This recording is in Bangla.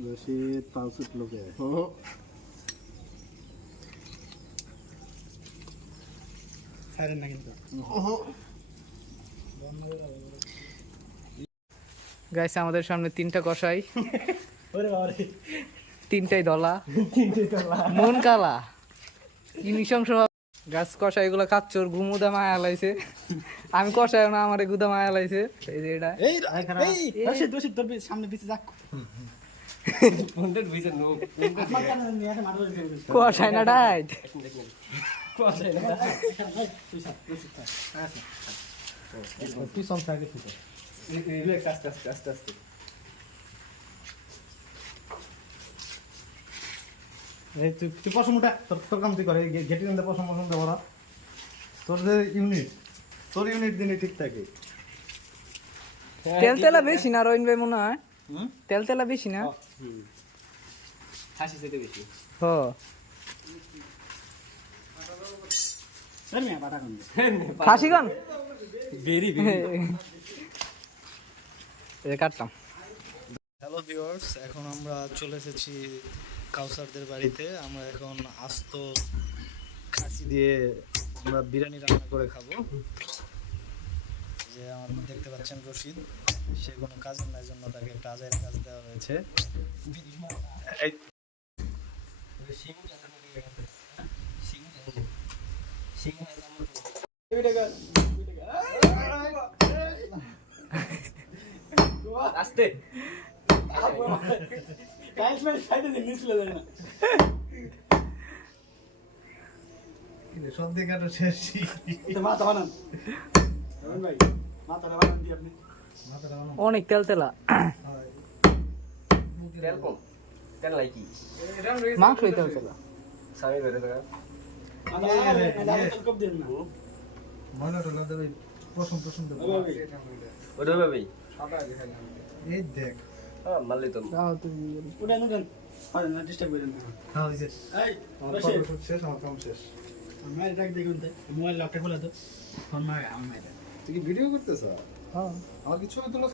रशीद 500 किलो के है। सारे ना किंतु গাইস আমাদের সামনে তিনটা কষাই, ওরে বাবারে তিনটাই দলা, তিনটে তোলা মন কালা, কি নৃশংস গাছ কষাই গুলো কাচ্চোর গুমুদা মায়া লাইছে। আমি কষাই না, আমার গুদা মায়া লাইছে। এই যে এটা এই রশিদ রশিদ তোর সামনে পিছে যাক পন্ডেট ভিজে নো আমার কানে নিয়ে আসে মারো কষাই না ডাইট। কোয়াশাই না তুই সব থাকে ঠিক আছে রিল্যাক্স আস্তে আস্তে আস্তে আস্তে এই তুই পছন্দ উঠা তোর কাম তুই করে গেটি নিতে পছন্দ করা তোর যে ইউনিট তোর ইউনিট দিনে ঠিক থাকে তেল তেলা বেশি না রহিন ভাই মনে হয়? তেল তেলা বেশি না? খাসি খেতে বেশি হ খাসি গান ভেরি কাটতাম। হ্যালো ভিউয়ার্স, এখন আমরা চলে এসেছি কাউসারদের বাড়িতে। আমরা এখন আস্ত খাসি দিয়ে আমরা বিরিয়ানি রান্না করে খাবো। যে আমার দেখতে পাচ্ছেন রশিদ, সে কোনো কাজের নাই জন্য তাকে একটা আজাইরা কাজ দেওয়া হয়েছে। এই আস্তে সব দিকে আরো শেষ অনেক তেল তেলা, তেল কম তেল লাইকি মাংসই তেল তেলা। সামি বেরে দাও ময়না টলা দেবে পছন্দ ওরে ভাই এই দেখ হ্যাঁ মারলি তো হ্যাঁ হইছে আমার ফটো শেষ, আমার কাম শেষ। মোবাইল লকটা খোলা তো ফোন মার আমার তুই কি ভিডিও করতেছ? হ্যাঁ আমার কি ছবি তুলো?